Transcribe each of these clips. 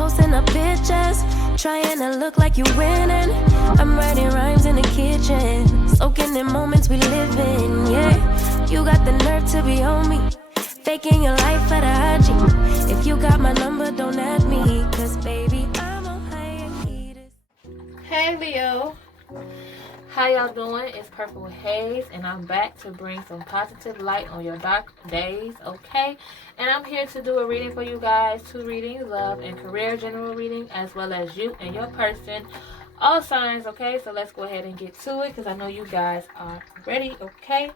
posting up pictures, trying to look like you winning. I'm writing rhymes in the kitchen, soaking in moments we live in, yeah. You got the nerve to be on me, faking your life for the IG. If you got my number, don't add me, cause baby, I'm on hiatus. Hey Leo, how y'all doing? It's Purple Haze, and I'm back to bring some positive light on your dark days, okay? And I'm here to do a reading for you guys, 2 readings, love and career general reading, as well as you and your person, all signs, okay? So let's go ahead and get to it, because I know you guys are ready, okay?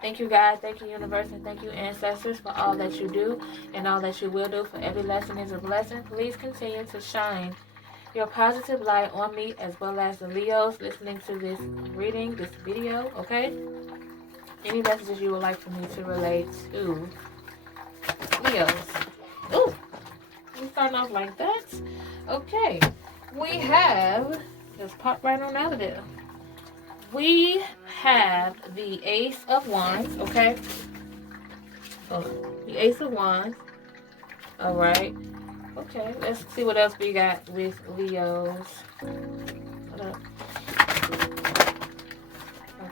Thank you, guys. Thank you, universe, and thank you, ancestors, for all that you do and all that you will do. For every lesson is a blessing. Please continue to shine your positive light on me, as well as the Leos listening to this reading, this video, okay? Any messages you would like for me to relate to Leos. Ooh, we starting off like that. Okay, we have, just pop right on out of there. We have the Ace of Wands, okay? So, the Ace of Wands. All right. Okay, let's see what else we got with Leos. Hold up.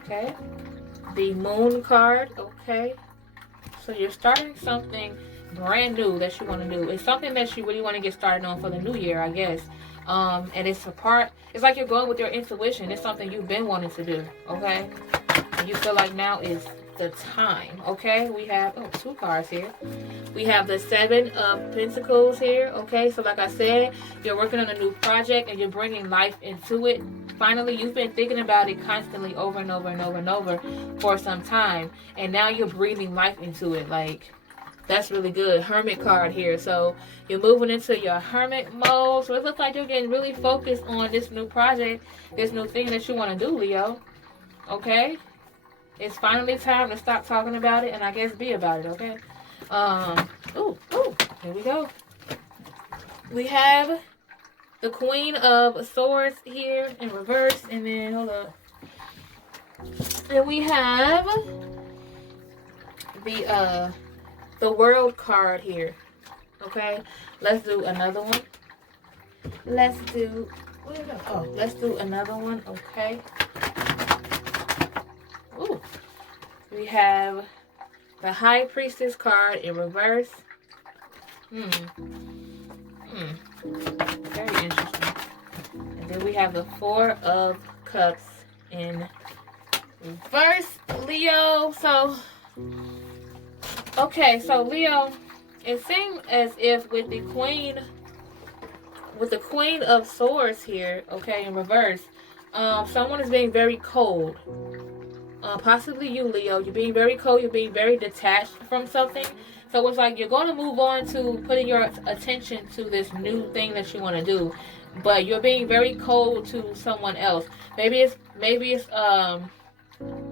Okay. The Moon card, okay. So you're starting something brand new that you want to do. It's something that you really want to get started on for the new year, I guess. And it's like you're going with your intuition. It's something you've been wanting to do, okay? And you feel like now is the time, okay? We have 2 cards here. We have the 7 of Pentacles here, okay? So like I said, you're working on a new project and you're bringing life into it. Finally, you've been thinking about it constantly over and over and over and over for some time, and now you're breathing life into it. Like, that's really good. Hermit card here. So you're moving into your hermit mode. So it looks like you're getting really focused on this new project, this new thing that you want to do, Leo. Okay? It's finally time to stop talking about it and I guess be about it, okay? Here we go. We have the Queen of Swords here in reverse, and then, hold up. And we have the World card here, okay? Let's do another one. Let's do another one, okay? Ooh. We have the High Priestess card in reverse. Very interesting. And then we have the 4 of Cups in reverse, Leo. So, okay, so Leo, it seems as if with the Queen of Swords here, okay, in reverse, someone is being very cold. Possibly you, Leo. You're being very cold. You're being very detached from something. So it's like you're going to move on to putting your attention to this new thing that you want to do, but you're being very cold to someone else. Maybe it's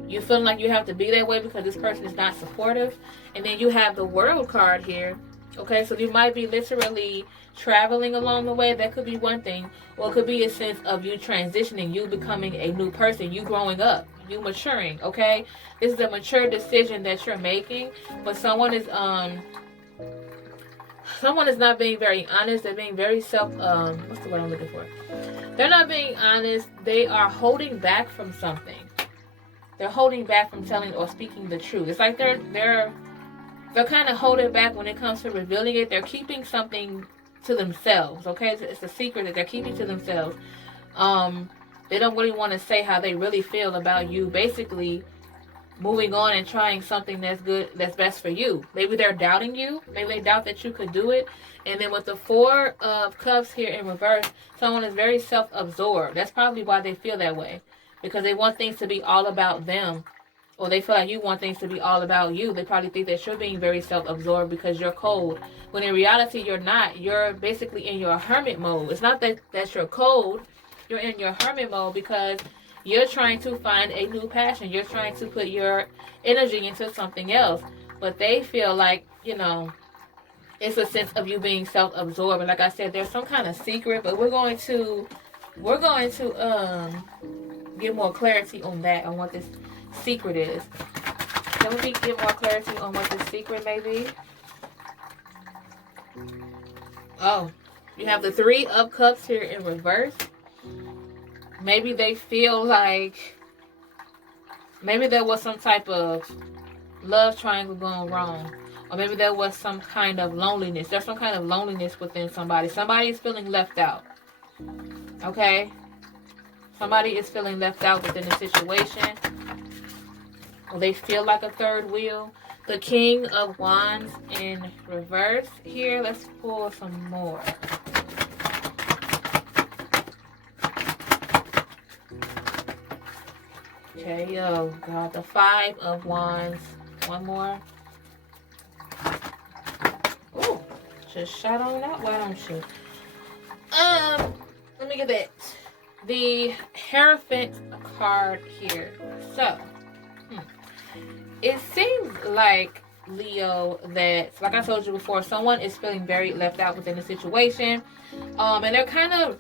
you feeling like you have to be that way because this person is not supportive. And then you have the World card here. Okay, so you might be literally traveling along the way. That could be one thing. Or it could be a sense of you transitioning, you becoming a new person, you growing up, you maturing, okay? This is a mature decision that you're making, but someone is not being very honest. They're being very what's the word I'm looking for? They're not being honest. They are holding back from something. They're holding back from telling or speaking the truth. It's like they're kind of holding back when it comes to revealing it. They're keeping something to themselves, okay? It's a secret that they're keeping to themselves. They don't really want to say how they really feel about you, basically moving on and trying something that's good, that's best for you. Maybe they're doubting you. Maybe they doubt that you could do it. And then with the 4 of Cups here in reverse, someone is very self-absorbed. That's probably why they feel that way, because they want things to be all about them. Or they feel like you want things to be all about you. They probably think that you're being very self-absorbed because you're cold. When in reality, you're not. You're basically in your hermit mode. It's not that you're cold. You're in your hermit mode because you're trying to find a new passion. You're trying to put your energy into something else. But they feel like, it's a sense of you being self-absorbed. And like I said, there's some kind of secret, but we're going to get more clarity on that, on what this secret is. Can we get more clarity on what this secret may be? Oh, You have the Three of Cups here in reverse. Maybe they feel like maybe there was some type of love triangle going wrong. Or maybe there was some kind of loneliness. There's some kind of loneliness within somebody. Somebody is feeling left out. Okay? Somebody is feeling left out within the situation. Or they feel like a third wheel. The King of Wands in reverse here. Let's pull some more. Okay, oh God, the Five of Wands. One more. Ooh, just shot on that. Why don't you? Let me get that. The Hierophant card here. So, it seems like, Leo, that, like I told you before, someone is feeling very left out within the situation. And they're kind of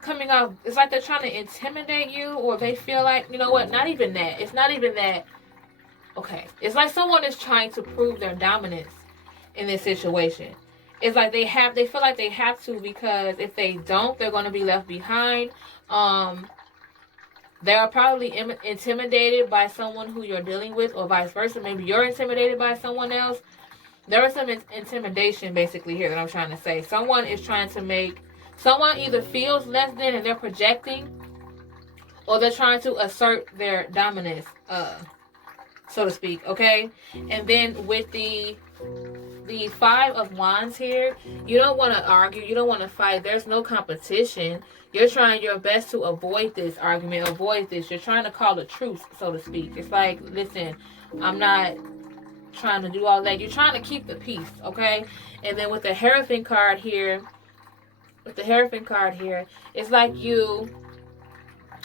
coming off, it's like they're trying to intimidate you, or they feel like, you know what, not even that. It's not even that. Okay. It's like someone is trying to prove their dominance in this situation. It's like they feel like they have to, because if they don't, they're going to be left behind. They are probably intimidated by someone who you're dealing with, or vice versa. Maybe you're intimidated by someone else. There is some intimidation basically here that I'm trying to say. Someone is trying to make, someone either feels less than and they're projecting, or they're trying to assert their dominance, so to speak, okay? And then with the Five of Wands here, you don't want to argue, you don't want to fight. There's no competition. You're trying your best to avoid this argument, avoid this. You're trying to call a truce, so to speak. It's like, listen, I'm not trying to do all that. You're trying to keep the peace, okay? And then with the Hierophant card here, it's like you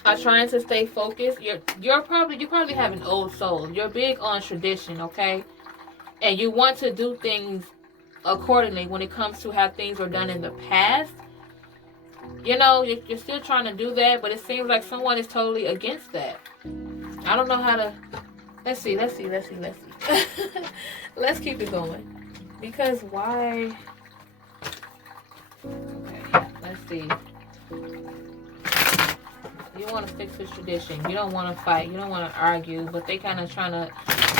are trying to stay focused. You probably have an old soul. You're big on tradition, okay? And you want to do things accordingly when it comes to how things were done in the past. You know, you're still trying to do that, but it seems like someone is totally against that. I don't know how to... Let's see. Let's keep it going. Because why... Okay, let's see. You want to stick to tradition. You don't want to fight. You don't want to argue. But they kind of trying to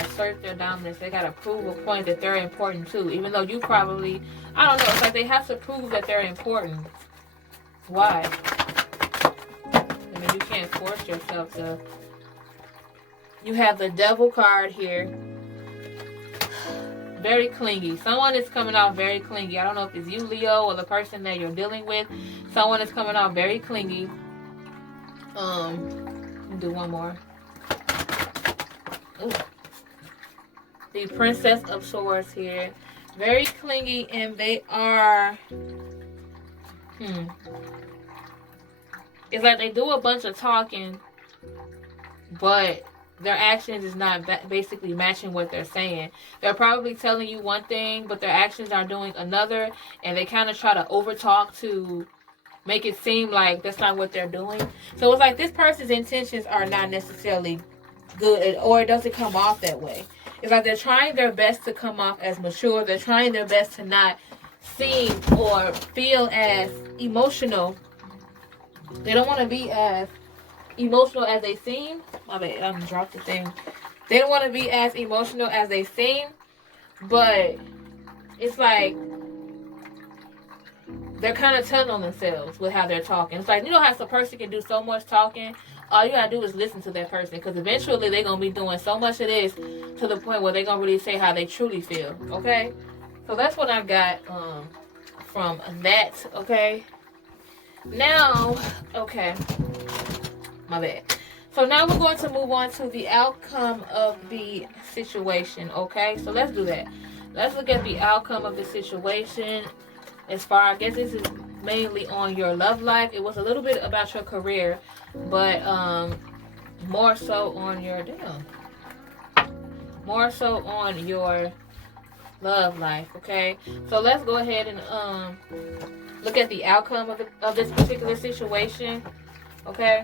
assert their dominance. They got to prove a point that they're important too. Even though you probably... I don't know. It's like they have to prove that they're important. Why? I mean, you can't force yourself to. You have the Devil card here. Very clingy. Someone is coming off very clingy. I don't know if it's you, Leo, or the person that you're dealing with. Someone is coming off very clingy. Do one more. Ooh. The Princess of Swords here. Very clingy, and they are... It's like they do a bunch of talking, but their actions is not basically matching what they're saying. They're probably telling you one thing, but their actions are doing another, and they kind of try to overtalk to make it seem like that's not what they're doing. So it's like this person's intentions are not necessarily good, or it doesn't come off that way. It's like they're trying their best to come off as mature. They're trying their best to not seem or feel as emotional. They don't want to be as emotional as they seem. My bad, I dropped the thing. They don't want to be as emotional as they seem, but it's like they're kind of telling on themselves with how they're talking. It's like, you know how some person can do so much talking? All you gotta do is listen to that person, because eventually they're gonna be doing so much of this to the point where they're gonna really say how they truly feel, okay? So that's what I got from that, okay? Now, okay, my bad. So now we're going to move on to the outcome of the situation, okay? So let's do that. Let's look at the outcome of the situation. As far, I guess this is mainly on your love life. It was a little bit about your career, but more so on your more so on your love life, okay? So let's go ahead and look at the outcome of this particular situation, okay?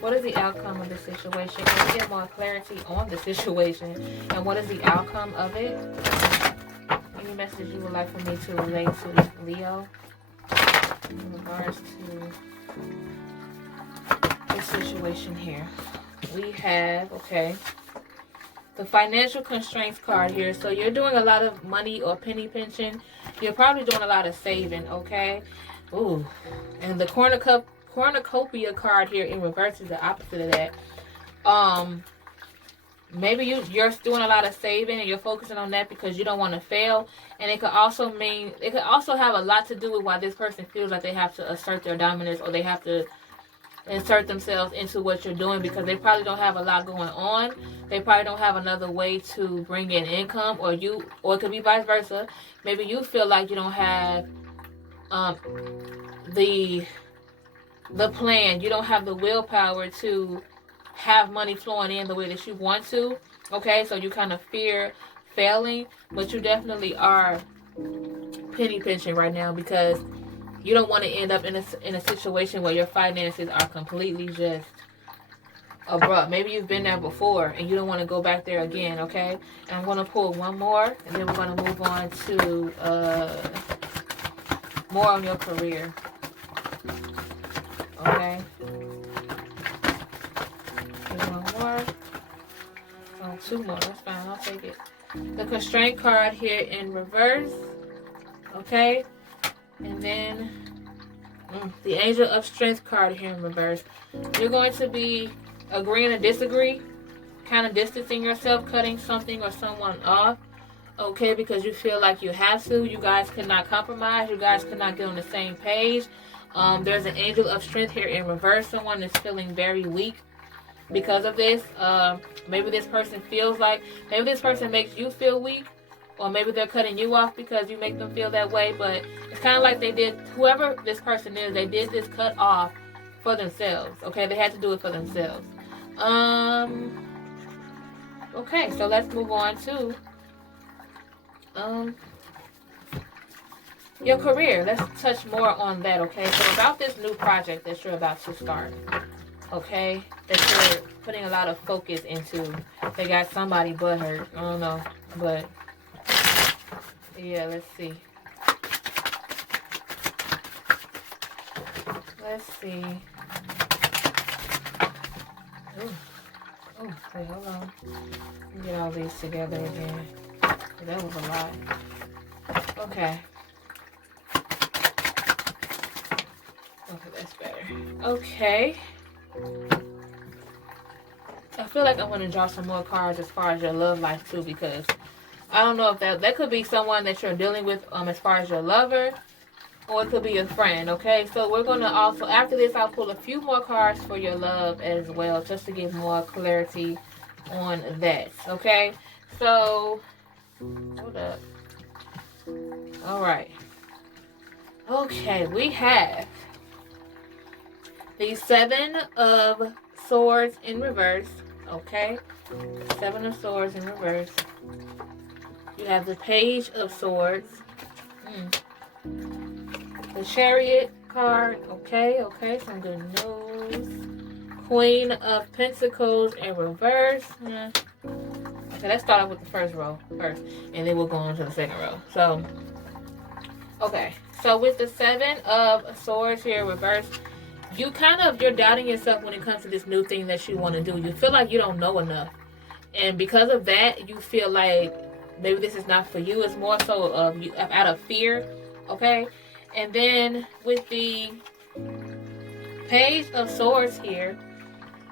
What is the outcome of the situation? Can we get more clarity on the situation? And what is the outcome of it? Any message you would like for me to relate to Leo in regards to this situation here? We have, okay, the financial constraints card here. So you're doing a lot of money or penny pinching. You're probably doing a lot of saving, okay? Ooh. And the cornucopia card here in reverse is the opposite of that. Maybe you're doing a lot of saving and you're focusing on that because you don't want to fail. And it could also have a lot to do with why this person feels like they have to assert their dominance, or they have to insert themselves into what you're doing, because they probably don't have a lot going on. They probably don't have another way to bring in income, or it could be vice versa. Maybe you feel like you don't have the plan. You don't have the willpower to have money flowing in the way that you want to. Okay, so you kind of fear failing, but you definitely are penny pinching right now because you don't want to end up in a situation where your finances are completely just abrupt. Maybe you've been there before and you don't want to go back there again, okay? And I'm going to pull one more, and then we're going to move on to more on your career. Okay? One more. Oh, two more. That's fine. I'll take it. The constraint card here in reverse. Okay? And then the Angel of Strength card here in reverse. You're going to be agreeing to disagree, kind of distancing yourself, cutting something or someone off, okay, because you feel like you have to. You guys cannot compromise. You guys cannot get on the same page. There's an Angel of Strength here in reverse. Someone is feeling very weak because of this. Maybe this person makes you feel weak. Or maybe they're cutting you off because you make them feel that way. But it's kind of like whoever this person is, they did this cut off for themselves. Okay, they had to do it for themselves. Okay, so let's move on to your career. Let's touch more on that, okay? So about this new project that you're about to start, okay? That you're putting a lot of focus into. They got somebody butthurt. I don't know, but... yeah, let's see. Oh, wait, hold on. Let me get all these together again. That was a lot. Okay. Okay, that's better. Okay. I feel like I'm going to draw some more cards as far as your love life, too, because I don't know if that could be someone that you're dealing with as far as your lover, or it could be a friend, okay? So we're going to also, after this, I'll pull a few more cards for your love as well, just to give more clarity on that, okay? So, hold up. All right. Okay, we have the Seven of Swords in reverse, okay? Seven of Swords in reverse. You have the Page of Swords. The Chariot card. Okay, some good news. Queen of Pentacles in reverse. Okay, let's start off with the first row first, and then we'll go on to the second row. So, okay. So with the Seven of Swords here in reverse, you're doubting yourself when it comes to this new thing that you want to do. You feel like you don't know enough. And because of that, you feel like maybe this is not for you. It's more so out of fear, okay? And then with the Page of Swords here,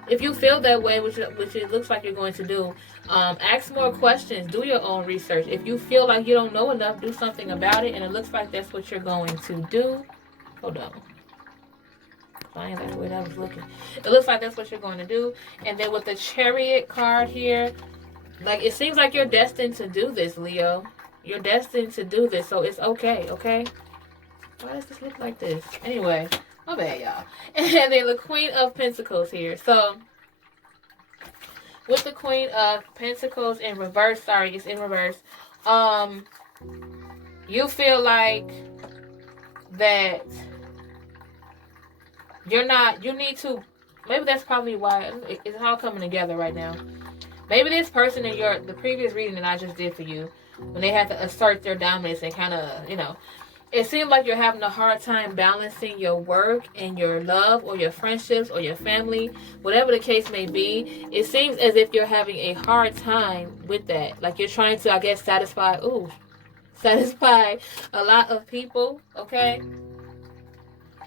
if you feel that way, which it looks like you're going to do, ask more questions. Do your own research. If you feel like you don't know enough, do something about it. And it looks like that's what you're going to do. Hold on. I ain't like the way that was looking. It looks like that's what you're going to do. And then with the Chariot card here, like, it seems like you're destined to do this, Leo. You're destined to do this, so it's okay, okay? Why does this look like this? Anyway, my bad, y'all. And then the Queen of Pentacles here. So, with the Queen of Pentacles in reverse, sorry, it's in reverse. You feel like that you need to, maybe that's probably why it's all coming together right now. Maybe this person in the previous reading that I just did for you, when they have to assert their dominance and kind of, you know, it seems like you're having a hard time balancing your work and your love or your friendships or your family, whatever the case may be. It seems as if you're having a hard time with that. Like you're trying to, I guess, satisfy a lot of people, okay?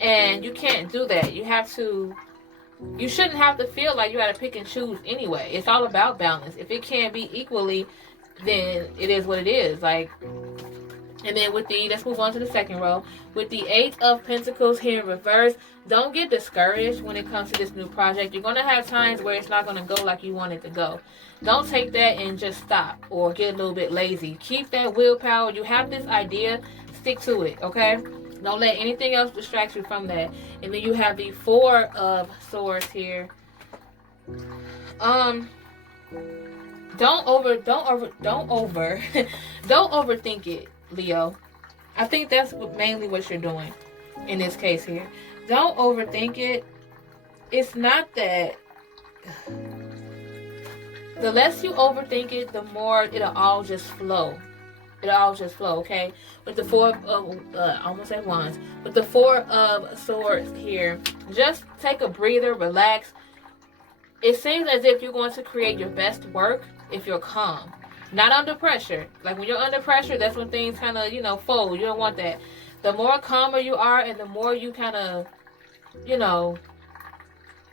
And you can't do that. You shouldn't have to feel like you got to pick and choose anyway. It's all about balance. If it can't be equally, then it is what it is. Like, and then with let's move on to the second row. With the 8 of Pentacles here in reverse, don't get discouraged when it comes to this new project. You're going to have times where it's not going to go like you want it to go. Don't take that and just stop or get a little bit lazy. Keep that willpower. You have this idea, stick to it, okay? Don't let anything else distract you from that. And then you have the 4 of Swords here. Don't overthink it, Leo. I think that's mainly what you're doing in this case here. Don't overthink it. It's not that. The less you overthink it, the more it'll all just flow. Okay? With the 4 of, almost at once. With the 4 of Swords here, just take a breather, relax. It seems as if you're going to create your best work if you're calm. Not under pressure. Like when you're under pressure, that's when things kind of, fold. You don't want that. The more calmer you are and the more you kind of,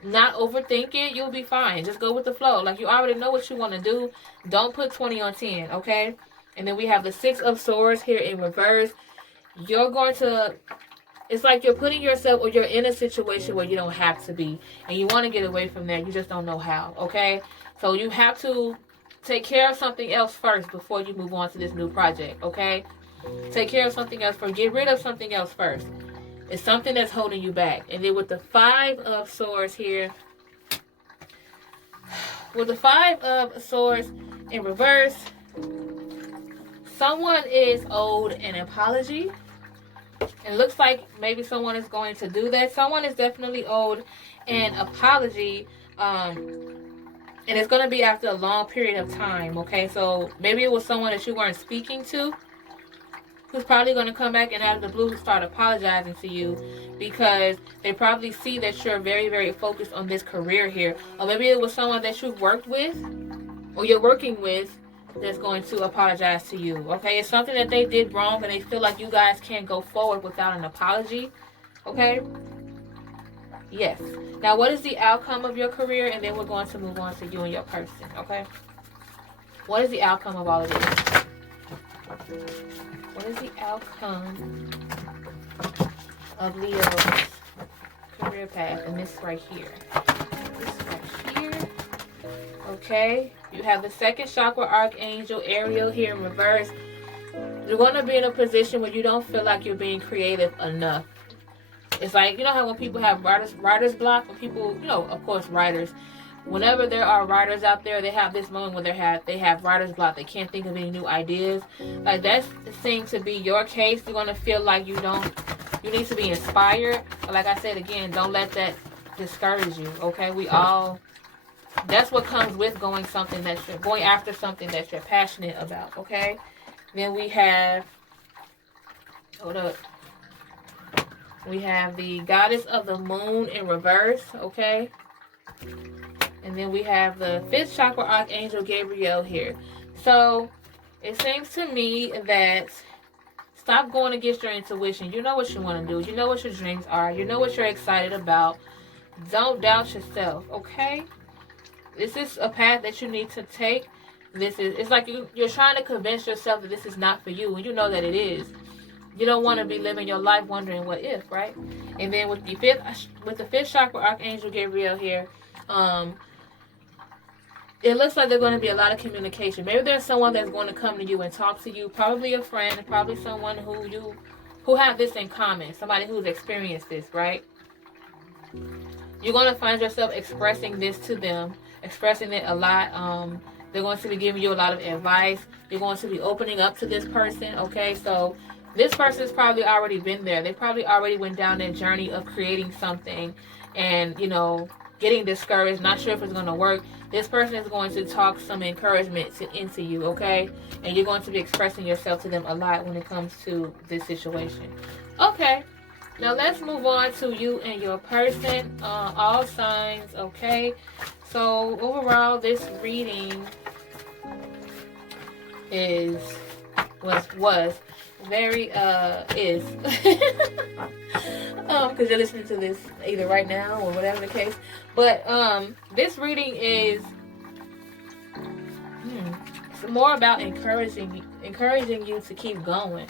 not overthink it, you'll be fine. Just go with the flow. Like you already know what you want to do. Don't put 20 on 10, okay? And then we have the 6 of Swords here in reverse. It's like you're putting yourself, or you're in a situation where you don't have to be. And you want to get away from there. You just don't know how, okay? So you have to take care of something else first before you move on to this new project, okay? Take care of something else first. Get rid of something else first. It's something that's holding you back. And then with the 5 of Swords here, with the 5 of Swords in reverse, someone is owed an apology. It looks like maybe someone is going to do that. Someone is definitely owed an apology. And it's going to be after a long period of time, okay? So maybe it was someone that you weren't speaking to who's probably going to come back and out of the blue start apologizing to you because they probably see that you're very, very focused on this career here. Or maybe it was someone that you've worked with or you're working with that's going to apologize to you, okay? It's something that they did wrong and they feel like you guys can't go forward without an apology, okay? Yes. Now, what is the outcome of your career? And then we're going to move on to you and your person, okay? What is the outcome of all of this? What is the outcome of Leo's career path? And this right here. Okay? You have the 2nd chakra archangel, Ariel, here in reverse. You're going to be in a position where you don't feel like you're being creative enough. It's like, how when people have writer's block, when people, of course, writers, whenever there are writers out there, they have this moment where they have writer's block. They can't think of any new ideas. Like, that seems to be your case. You're going to feel like you need to be inspired. But like I said, again, don't let that discourage you, okay? That's what comes with going after something that you're passionate about, okay? Then we have, we have the Goddess of the Moon in reverse, okay? And then we have the 5th chakra archangel, Gabriel, here. So, it seems to me that stop going against your intuition. You know what you want to do. You know what your dreams are. You know what you're excited about. Don't doubt yourself, okay? This is a path that you need to take. It's like you're trying to convince yourself that this is not for you, and you know that it is. You don't want to be living your life wondering what if, right? And then with the 5th chakra archangel Gabriel here, it looks like there's going to be a lot of communication. Maybe there's someone that's going to come to you and talk to you, probably a friend, probably someone who have this in common, somebody who's experienced this, right? You're going to find yourself expressing this to them, expressing it a lot. They're going to be giving you a lot of advice. You're going to be opening up to this person, okay? So this person's probably already been there. They probably already went down that journey of creating something and, getting discouraged, not sure if it's going to work, this person is going to talk some encouragement into you, okay? And you're going to be expressing yourself to them a lot when it comes to this situation. Okay, now let's move on to you and your person, all signs, okay? So overall, this reading was very is because you're listening to this either right now or whatever the case, but this reading is it's more about encouraging you to keep going.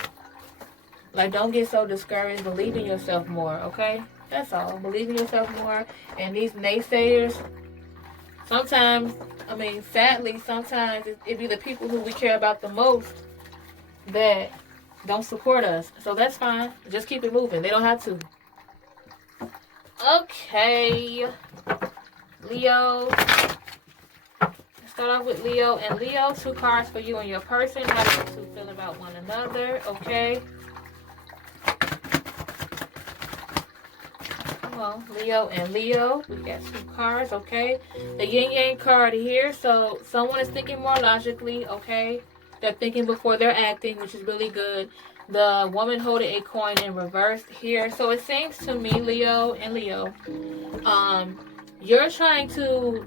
Like, don't get so discouraged. Believe in yourself more, okay? That's all. Believe in yourself more. And these naysayers, sometimes, I mean, sadly, sometimes it be the people who we care about the most that don't support us. So that's fine. Just keep it moving. They don't have to. Okay. Leo. Let's start off with Leo. And Leo, 2 cards for you and your person. How do you two feel about one another? Okay. Come on, Leo and Leo. We got 2 cards, okay? The yin yang card here. So someone is thinking more logically, okay? They're thinking before they're acting, which is really good. The woman holding a coin in reverse here. So it seems to me, Leo and Leo, you're trying to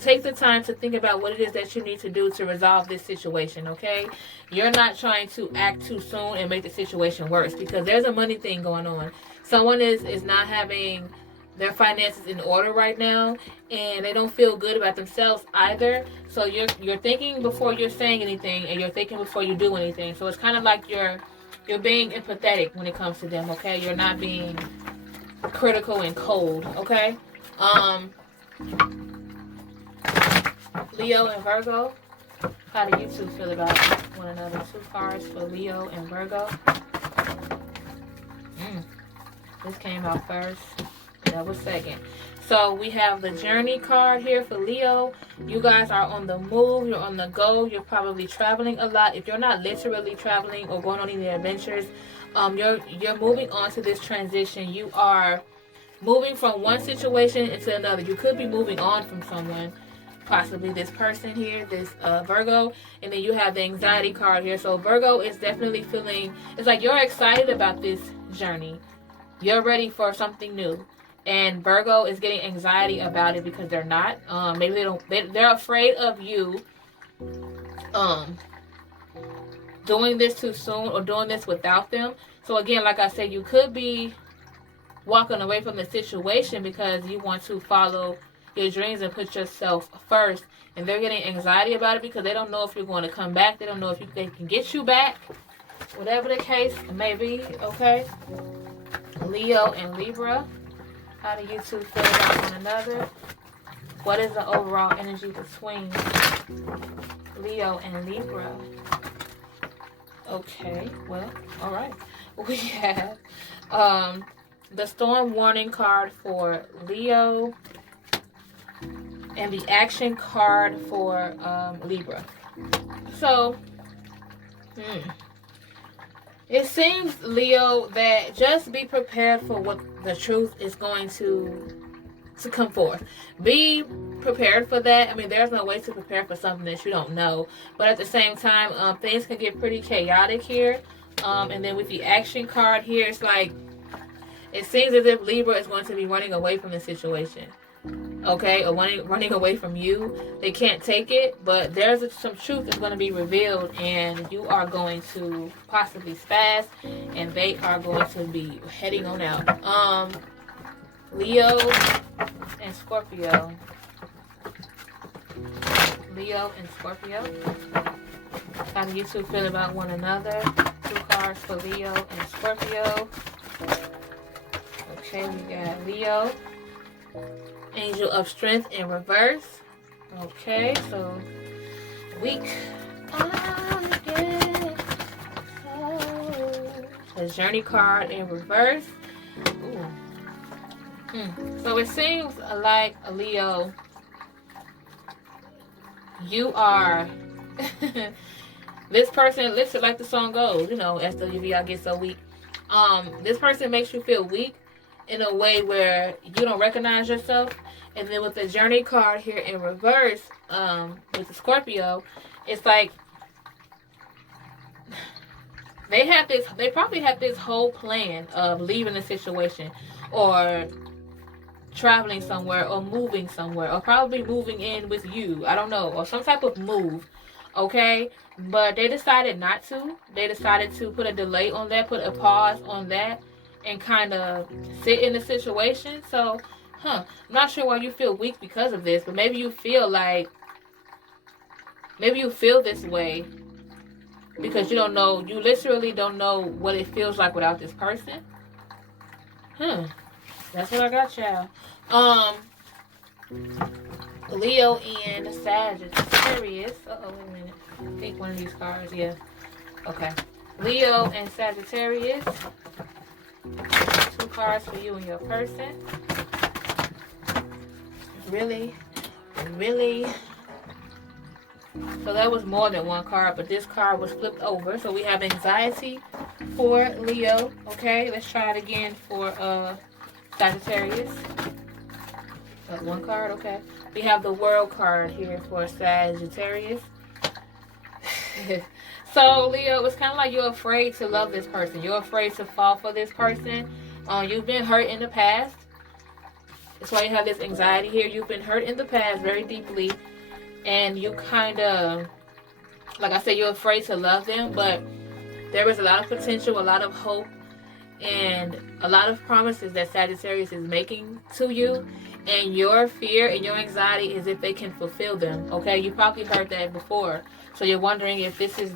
take the time to think about what it is that you need to do to resolve this situation, okay? You're not trying to act too soon and make the situation worse, because there's a money thing going on. Someone is not having their finances in order right now, and they don't feel good about themselves either. So you're thinking before you're saying anything, and you're thinking before you do anything. So it's kind of like you're being empathetic when it comes to them, okay? You're not being critical and cold, okay? Leo and Virgo, how do you two feel about one another? 2 cards for Leo and Virgo. This came out first. That was second. So we have the Journey card here for Leo. You guys are on the move. You're on the go. You're probably traveling a lot. If you're not literally traveling or going on any adventures, you're moving on to this transition. You are moving from one situation into another. You could be moving on from someone, possibly this person here, this Virgo. And then you have the anxiety card here. So Virgo is definitely feeling, it's like you're excited about this journey. You're ready for something new. And Virgo is getting anxiety about it because they're not. Maybe they're afraid of you doing this too soon or doing this without them. So again, like I said, you could be walking away from the situation because you want to follow your dreams and put yourself first. And they're getting anxiety about it because they don't know if you're going to come back. They don't know if they can get you back. Whatever the case may be, okay? Leo and Libra, how do you two feel about one another? What is the overall energy between Leo and Libra? Okay, well, all right. We have the Storm Warning card for Leo and the Action card for Libra. So, it seems, Leo, that just be prepared for what the truth is going to come forth. Be prepared for that. I mean, there's no way to prepare for something that you don't know. But at the same time, things can get pretty chaotic here. And then with the Action card here, it's like, it seems as if Libra is going to be running away from the situation. Okay, or running away from you. They can't take it, but there's some truth that's going to be revealed, and you are going to possibly spaz, and they are going to be heading on out. Leo and Scorpio. Leo and Scorpio. How do you two feel about one another? 2 cards for Leo and Scorpio. Okay, we got Leo. Angel of Strength in reverse. Okay, so weak. The Journey card in reverse. So it seems like, Leo, you are this person, listen, like the song goes, you know, SWV, I get so weak. This person makes you feel weak. in a way where you don't recognize yourself. And then with the Journey card here in reverse, with the Scorpio, it's like they probably have this whole plan of leaving the situation or traveling somewhere or moving somewhere or probably moving in with you. I don't know, or some type of move. Okay, but they decided not to. They decided to put a delay on that, put a pause on that, and kind of sit in the situation. So, I'm not sure why you feel weak because of this, but maybe you feel this way because you don't know, you literally don't know what it feels like without this person. That's what I got, y'all. Leo and Sagittarius. Wait a minute. I think one of these cards, yeah. Okay. Leo and Sagittarius. 2 cards for you and your person. Really? So that was more than 1 card, but this card was flipped over. So we have anxiety for Leo. Okay, let's try it again for Sagittarius. 1 card, okay. We have the World card here for Sagittarius. So Leo, it's kind of like you're afraid to love this person. You're afraid to fall for this person. You've been hurt in the past. That's why you have this anxiety here. You've been hurt in the past very deeply. And you kind of, like I said, you're afraid to love them. But there is a lot of potential, a lot of hope, and a lot of promises that Sagittarius is making to you. And your fear and your anxiety is if they can fulfill them. Okay, you probably heard that before, so you're wondering if this is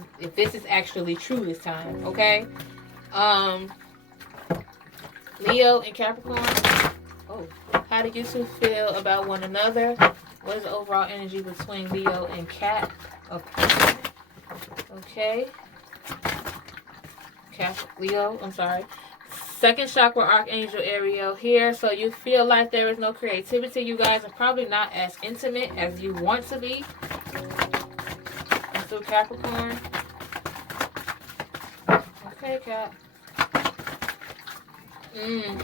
actually true this time. Okay, Leo and Capricorn. How do you two feel about one another? What is the overall energy between Leo and Cap? Okay. Leo. I'm sorry. Second chakra, Archangel Ariel here. So you feel like there is no creativity. You guys are probably not as intimate as you want to be. Let's do Capricorn. Okay, Cap.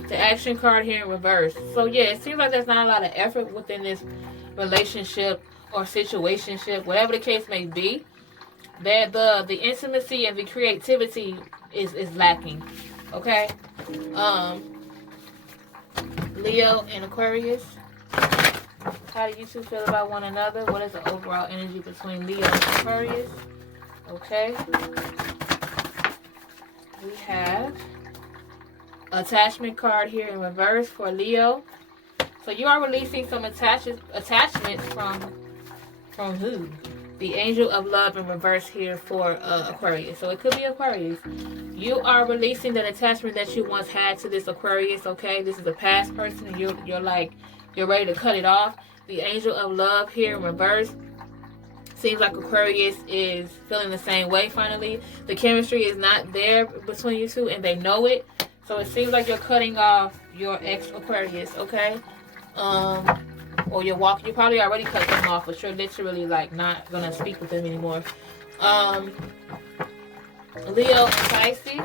The action card here in reverse. So yeah, it seems like there's not a lot of effort within this relationship or situationship, whatever the case may be. That the intimacy and the creativity is lacking. Okay. Leo and Aquarius. How do you two feel about one another? What is the overall energy between Leo and Aquarius? Okay. We have attachment card here in reverse for Leo. So you are releasing some attachments from who? The Angel of Love in reverse here for Aquarius. So it could be Aquarius. You are releasing that attachment that you once had to this Aquarius, okay? This is a past person and you're ready to cut it off. The Angel of Love here in reverse. Seems like Aquarius is feeling the same way finally. The chemistry is not there between you two and they know it. So it seems like you're cutting off your ex-Aquarius, okay? Or you probably already cut them off, but you're literally like not gonna speak with them anymore. Leo and Pisces.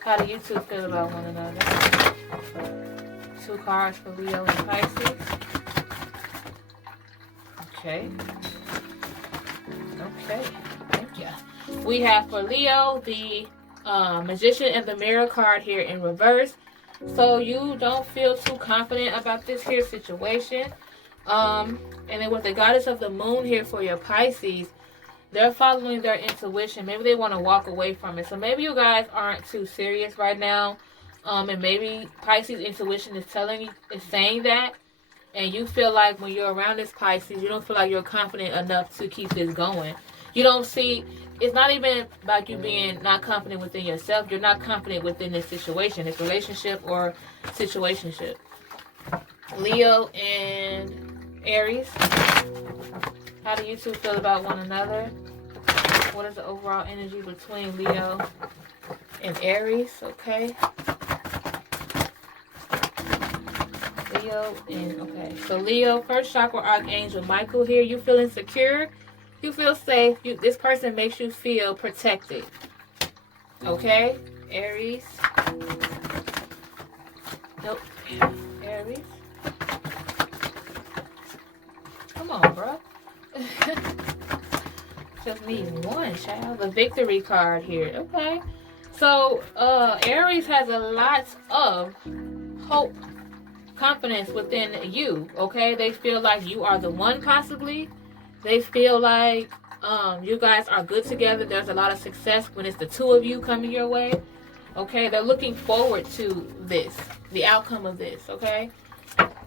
How do you two feel about one another? 2 cards for Leo and Pisces. Okay. Thank you. We have for Leo the Magician and the Mirror card here in reverse. So you don't feel too confident about this here situation. And then with the Goddess of the Moon here for your Pisces, they're following their intuition. Maybe they want to walk away from it. So maybe you guys aren't too serious right now. And maybe Pisces intuition is saying that. And you feel like when you're around this Pisces, you don't feel like you're confident enough to keep this going. You don't see, it's not even about you being not confident within yourself. You're not confident within this situation, this relationship or situationship. Leo and Aries. How do you two feel about one another? What is the overall energy between Leo and Aries? Okay. So Leo, first chakra, Archangel Michael here. You feel insecure. You feel safe. This person makes you feel protected. Okay, Aries. Nope. Aries. Come on, bro. Just need one, child. The victory card here. Okay. So, Aries has a lot of hope, confidence within you. Okay. They feel like you are the one, possibly. They feel like you guys are good together. There's a lot of success when it's the two of you coming your way. Okay. They're looking forward to this, the outcome of this. Okay.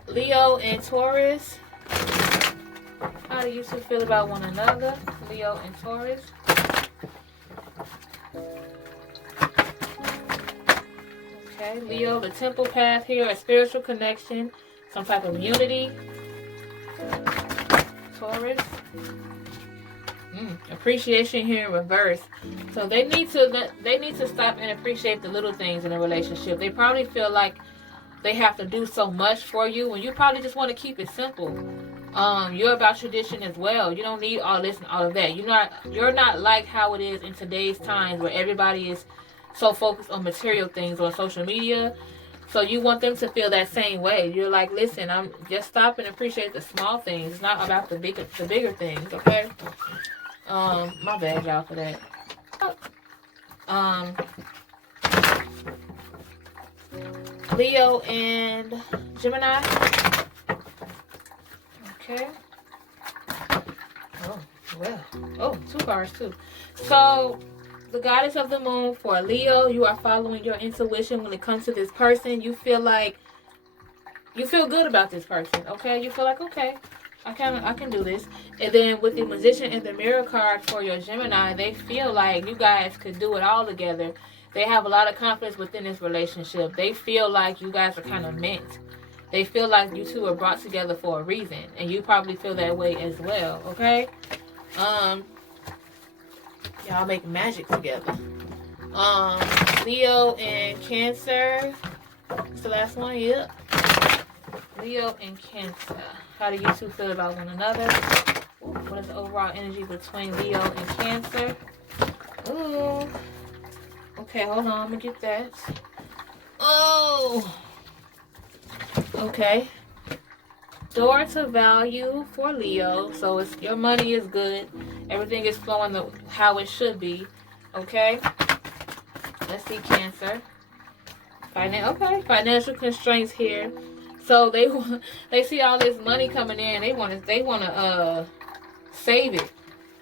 Leo and Taurus. How do you two feel about one another? Leo and Taurus. Okay, Leo, the temple path here, a spiritual connection, some type of unity. Taurus. Appreciation here in reverse. So they need to stop and appreciate the little things in a relationship. They probably feel like they have to do so much for you when you probably just want to keep it simple. You're about tradition as well. You don't need all this and all of that. You're not like how it is in today's times where everybody is so focused on material things on social media. So you want them to feel that same way. You're like, listen, I'm just stop and appreciate the small things. It's not about the bigger things, okay? My bad, y'all, for that. Leo and Gemini. Okay. Oh, well. Oh, two cards too. So, the goddess of the moon for Leo, you are following your intuition when it comes to this person. You feel like you feel good about this person. Okay, you feel like, okay, I can do this. And then with the Magician and the Mirror card for your Gemini, they feel like you guys could do it all together. They have a lot of confidence within this relationship. They feel like you guys are kind of meant. They feel like you two are brought together for a reason. And you probably feel that way as well, okay? Y'all make magic together. Leo and Cancer. What's the last one? Yep. Leo and Cancer. How do you two feel about one another? Ooh, what is the overall energy between Leo and Cancer? Ooh. Okay, hold on. I'm going to get that. Oh. Okay. Door to value for Leo. So your money is good. Everything is flowing how it should be. Okay. Let's see, Cancer. Financial constraints here. So they see all this money coming in. They want to save it.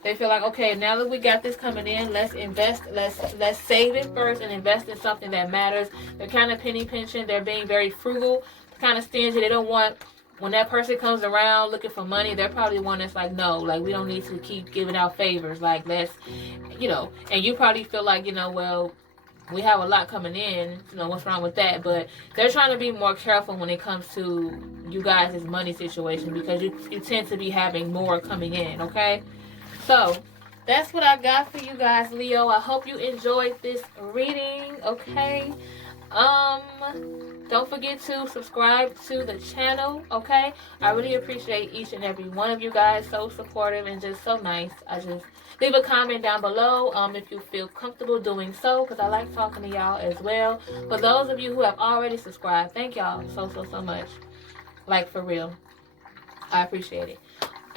They feel like, okay, now that we got this coming in, let's invest. Let's save it first and invest in something that matters. They're kind of penny pinching. They're being very frugal, kind of stingy. They don't want, when that person comes around looking for money, they're probably one that's like, no, like, we don't need to keep giving out favors. Like, let's, and you probably feel like, well, we have a lot coming in, what's wrong with that? But they're trying to be more careful when it comes to you guys' money situation, because you tend to be having more coming in, okay? So, that's what I got for you guys, Leo. I hope you enjoyed this reading, okay? Don't forget to subscribe to the channel, okay? I really appreciate each and every one of you guys. So supportive and just so nice. Leave a comment down below if you feel comfortable doing so, because I like talking to y'all as well. For those of you who have already subscribed, thank y'all so much. Like, for real. I appreciate it.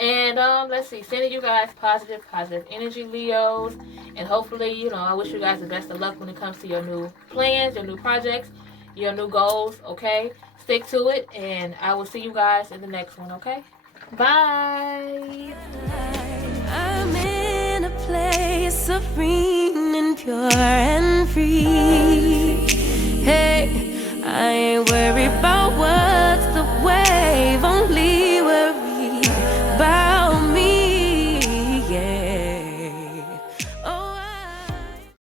And let's see, sending you guys positive energy, Leos. And hopefully, I wish you guys the best of luck when it comes to your new plans, your new projects, your new goals, okay? Stick to it, and I will see you guys in the next one, okay? Bye! I'm in a place serene and pure and free. Hey, I ain't worried about what